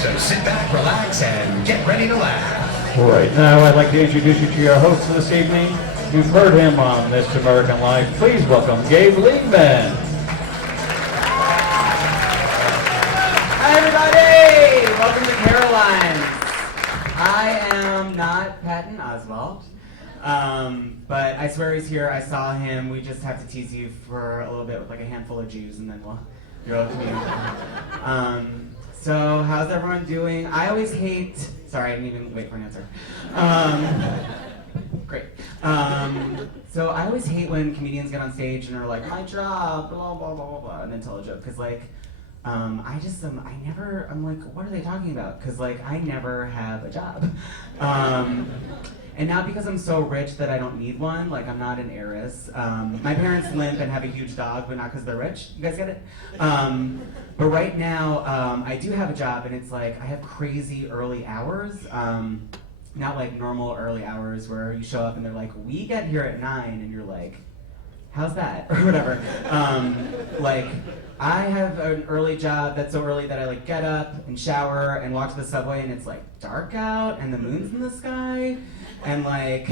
So sit back, relax, and get ready to laugh. Right now, I'd like to introduce you to your host this evening. You've heard him on This American Life. Please welcome Gabe Liebman. Hi, everybody! Welcome to Caroline's. I am not Patton Oswalt, but I swear he's here. I saw him. We just have to tease you for a little bit with like a handful of Jews, and then you're all comedian. So, how's everyone doing? I always hate. Sorry, I didn't even wait for an answer. Great. So I always hate when comedians get on stage and are like, my job, blah, blah, blah, blah, blah, and then tell a joke. Because, like, I'm like, what are they talking about? Because, like, I never have a job. And not because I'm so rich that I don't need one, like, I'm not an heiress. My parents limp and have a huge dog, but not because they're rich. You guys get it? But right now, I do have a job, and it's like, I have crazy early hours. Not like normal early hours where you show up and they're like, we get here at 9, and you're like, how's that? Or whatever. Like, I have an early job that's so early that I like get up and shower and walk to the subway and it's like dark out and the moon's in the sky. And like,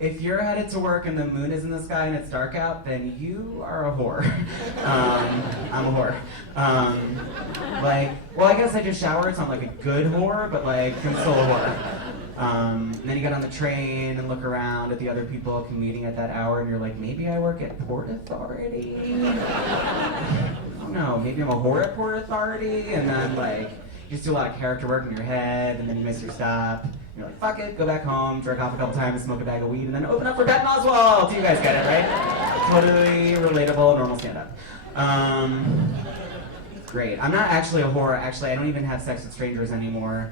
if you're headed to work and the moon is in the sky and it's dark out, then you are a whore. I'm a whore. Like, well, I guess I just showered, so I'm like a good whore, but like, I'm still a whore. And then you get on the train and look around at the other people commuting at that hour, and you're like, maybe I work at Port Authority? I don't know, maybe I'm a whore at Port Authority? And then like, you just do a lot of character work in your head, and then you miss your stop. And you're like, fuck it, go back home, jerk off a couple times, smoke a bag of weed, and then open up for Patton Oswalt! You guys get it, right? Totally relatable, normal stand-up. Great. I'm not actually a whore. Actually, I don't even have sex with strangers anymore.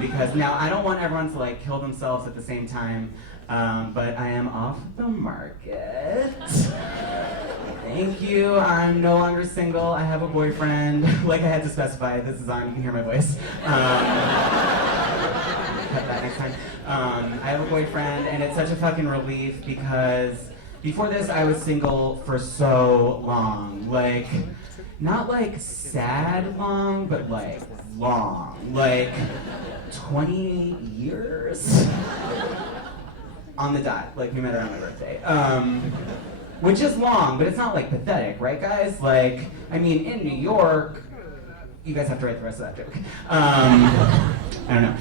Because now I don't want everyone to like kill themselves at the same time, but I am off the market. Thank you. I'm no longer single. I have a boyfriend. Like I had to specify, this is on, you can hear my voice. Cut that next time. I have a boyfriend, and it's such a fucking relief because before this I was single for so long. Like, not like sad long, but like long. Like 20 years? On the dot, like we met around my birthday. Which is long, but it's not like pathetic, right guys? Like, I mean, in New York, you guys have to write the rest of that joke. I don't know.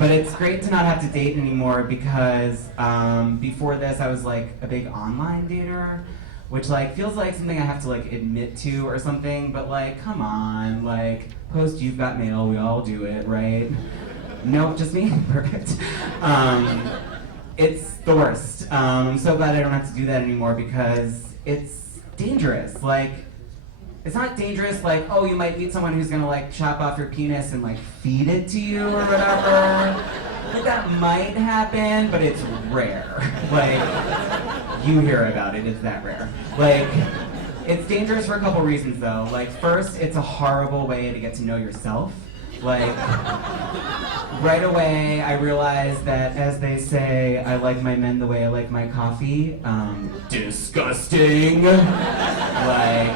But it's great to not have to date anymore because before this I was like a big online dater, which like feels like something I have to like admit to or something, but like, come on, like, post You've Got Mail, we all do it, right? No, just me? Perfect. It's the worst. I'm so glad I don't have to do that anymore because it's dangerous. Like, it's not dangerous like, oh, you might meet someone who's gonna like chop off your penis and like feed it to you or whatever. Like that might happen, but it's rare. Like, you hear about it, it's that rare. Like, it's dangerous for a couple reasons though. Like, first, it's a horrible way to get to know yourself. Like, right away, I realized that, as they say, I like my men the way I like my coffee. Disgusting. Like,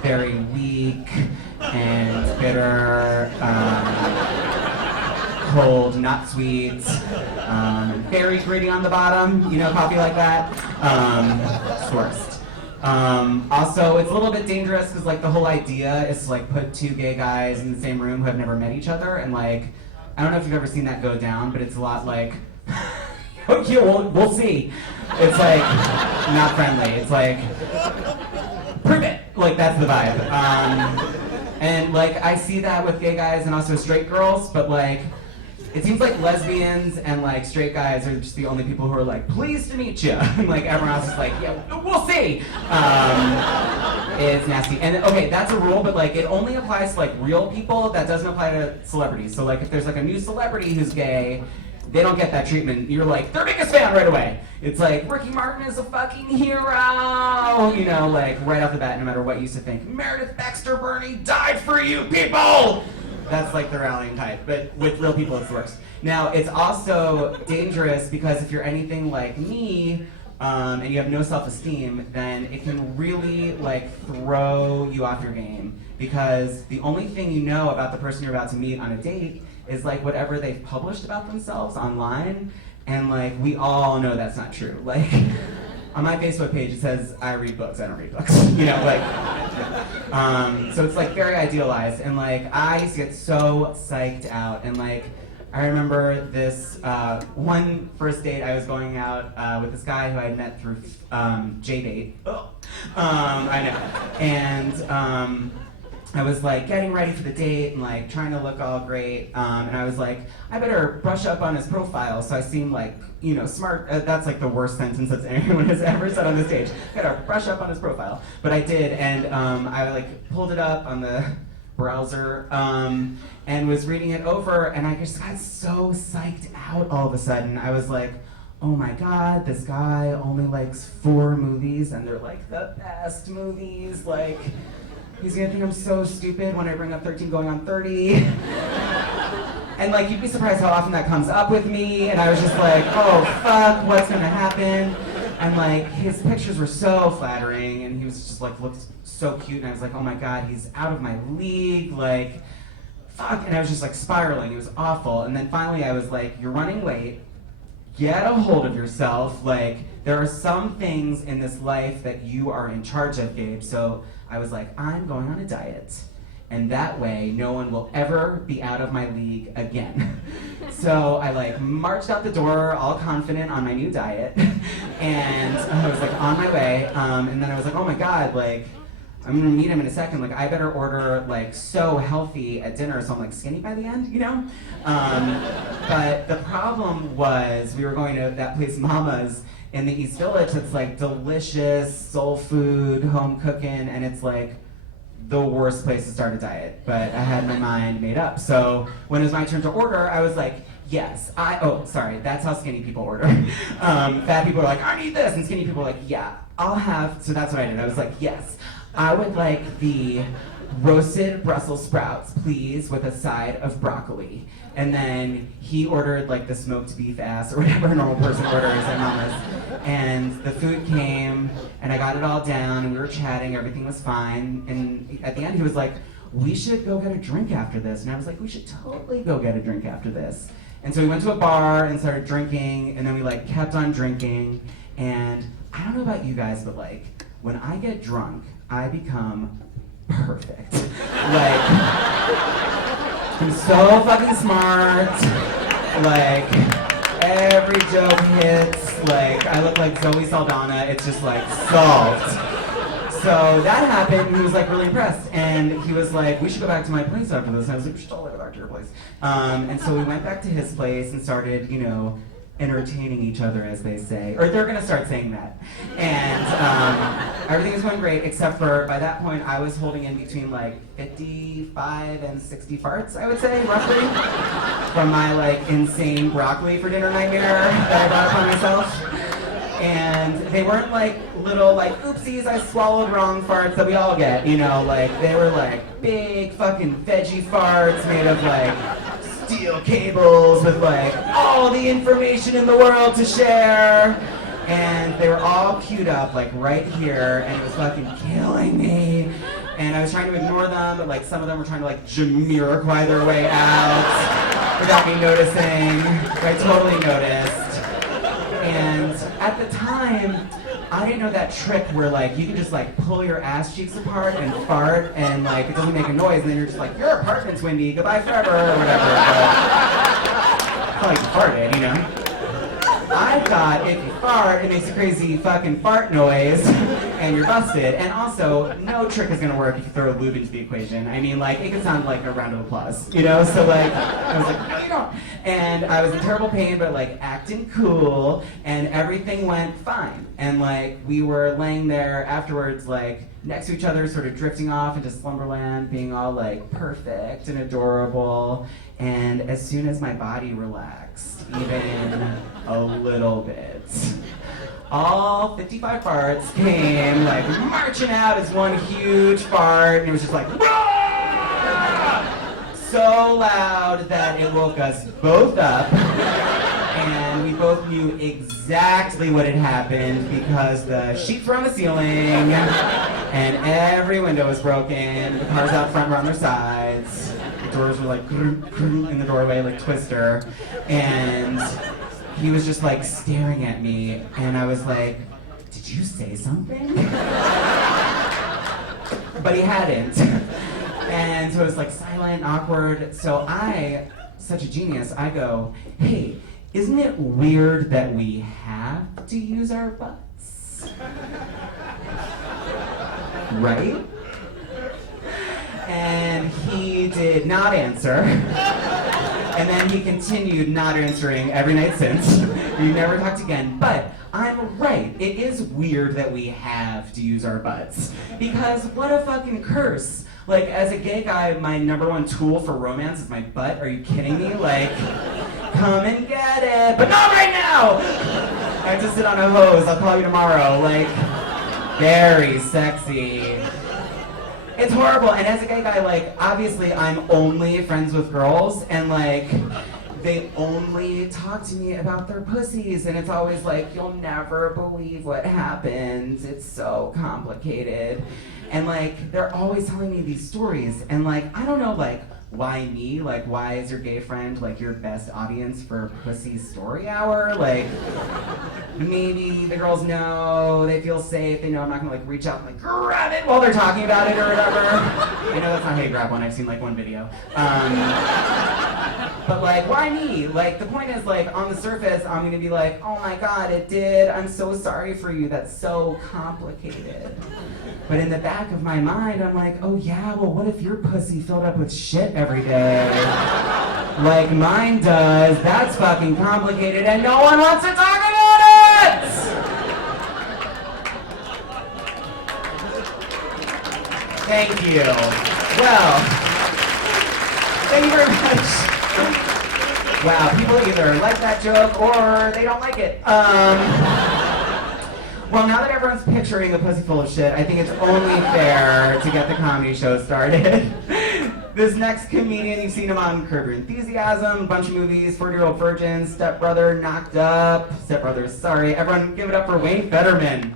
very weak and bitter, cold, not sweet, very gritty on the bottom, you know, coffee like that. It's the worst. Also, it's a little bit dangerous because like the whole idea is to like put two gay guys in the same room who have never met each other, and like, I don't know if you've ever seen that go down, but it's a lot like, okay, we'll see. It's like, not friendly. It's like, prove it. Like, that's the vibe. And like, I see that with gay guys and also straight girls, but like, it seems like lesbians and like straight guys are just the only people who are like, pleased to meet you. And like everyone else is like, yeah, we'll see. It's nasty. And okay, that's a rule, but like it only applies to like real people. That doesn't apply to celebrities. So like if there's like a new celebrity who's gay, they don't get that treatment. You're like their biggest fan right away. It's like, Ricky Martin is a fucking hero. You know, like right off the bat, no matter what you used to think. Meredith Baxter Burney died for you people! That's like the rallying type, but with real people it's the worst. Now, it's also dangerous because if you're anything like me, and you have no self-esteem, then it can really like throw you off your game, because the only thing you know about the person you're about to meet on a date is like whatever they've published about themselves online, and like we all know that's not true. Like on my Facebook page it says I read books, I don't read books. You know, like so it's like very idealized, and like I used to get so psyched out, and like I remember this one first date I was going out with this guy who I had met through JDate. I know. And I was like getting ready for the date and like trying to look all great. And I was like, I better brush up on his profile so I seem like, you know, smart. That's like the worst sentence that anyone has ever said on the stage. I gotta brush up on his profile. But I did, and I like pulled it up on the browser and was reading it over, and I just got so psyched out all of a sudden. I was like, oh my god, this guy only likes 4 movies and they're like the best movies. Like, he's gonna think I'm so stupid when I bring up 13 going on 30. And like, you'd be surprised how often that comes up with me, and I was just like, oh fuck, what's gonna happen? And like, his pictures were so flattering, and he was just like, looked so cute, and I was like, oh my god, he's out of my league, like, fuck. And I was just like spiraling, it was awful. And then finally I was like, you're running late, get a hold of yourself, like, there are some things in this life that you are in charge of, Gabe. So I was like, I'm going on a diet, and that way no one will ever be out of my league again. So I like marched out the door all confident on my new diet, and I was like on my way, and then I was like, oh my god, like, I'm gonna meet him in a second, like I better order like so healthy at dinner so I'm like skinny by the end, you know? But the problem was we were going to that place Mama's in the East Village that's like delicious soul food, home cooking, and it's like the worst place to start a diet. But I had my mind made up. So when it was my turn to order, I was like, yes, sorry, that's how skinny people order. Fat people are like, I need this, and skinny people are like, yeah, I'll have, so that's what I did. I was like, yes, I would like the roasted Brussels sprouts, please, with a side of broccoli. And then he ordered like the smoked beef ass, or whatever a normal person orders at Mama's. And the food came, and I got it all down, and we were chatting, everything was fine. And at the end he was like, we should go get a drink after this. And I was like, we should totally go get a drink after this. And so we went to a bar and started drinking, and then we like kept on drinking. And I don't know about you guys, but like, when I get drunk, I become perfect. Like, I'm so fucking smart. Like, every joke hits. Like, I look like Zoe Saldana. It's just like solved. So that happened, and he was like really impressed. And he was like, we should go back to my place after this. And I was like, we should totally go back to your place. And so we went back to his place and started, you know, entertaining each other, as they say. Or they're gonna start saying that. And everything was going great, except for, by that point, I was holding in between like 55 and 60 farts, I would say, roughly, from my like insane broccoli for dinner nightmare that I brought upon myself. And they weren't like little like oopsies, I swallowed wrong farts that we all get, you know, like they were like big fucking veggie farts made of like steel cables with like all the information in the world to share. And they were all queued up like right here, and it was fucking killing me. And I was trying to ignore them, but like some of them were trying to like Jamiroquai their way out without me noticing. I totally noticed. And at the time, I didn't know that trick where like you can just like pull your ass cheeks apart and fart, and like it doesn't make a noise, and then you're just like, your apartment's windy, goodbye forever, or whatever. It's not like you farted, you know? I thought if you fart, it makes a crazy fucking fart noise, and you're busted. And also, no trick is gonna work if you throw lube into the equation. I mean, like, it could sound like a round of applause, you know? So like, I was like, no you don't. And I was in terrible pain, but like acting cool, and everything went fine. And like, we were laying there afterwards, like, next to each other, sort of drifting off into slumberland, being all like perfect and adorable. And as soon as my body relaxed, even a little bit, all 55 farts came like marching out as one huge fart, and it was just like, so loud that it woke us both up, and we both both knew exactly what had happened because the sheets were on the ceiling and every window was broken. The cars out front were on their sides. The doors were like in the doorway like Twister. And he was just like staring at me and I was like, did you say something? But he hadn't. And so it was like silent, awkward. So I, such a genius, I go, hey, isn't it weird that we have to use our butts? Right? And he did not answer. And then he continued not answering every night since. We never talked again. But I'm right. It is weird that we have to use our butts. Because what a fucking curse. Like, as a gay guy, my number one tool for romance is my butt. Are you kidding me? Like, come and get it. But not right now! I have to sit on a hose. I'll call you tomorrow. Like, very sexy. It's horrible. And as a gay guy, like, obviously I'm only friends with girls. And, like, they only talk to me about their pussies, and it's always like, you'll never believe what happens. It's so complicated. And like, they're always telling me these stories, and like, I don't know, like, why me? Like, why is your gay friend like your best audience for Pussy Story Hour? Like, maybe the girls know, they feel safe, they know I'm not gonna like reach out and like grab it while they're talking about it or whatever. I know that's not how you grab one, I've seen like one video. But like, why me? Like, the point is like, on the surface, I'm gonna be like, oh my god, it did, I'm so sorry for you, that's so complicated. But in the back of my mind, I'm like, oh yeah, well what if your pussy filled up with shit every day? Like mine does, that's fucking complicated and no one wants to talk about it! Thank you. Well, thank you very much. Wow, people either like that joke or they don't like it. Well, now that everyone's picturing a pussy full of shit, I think it's only fair to get the comedy show started. This next comedian, you've seen him on Curb Your Enthusiasm, a bunch of movies, 40-Year-Old Virgin, Step Brother, Knocked Up, Step Brothers, sorry. Everyone give it up for Wayne Fetterman.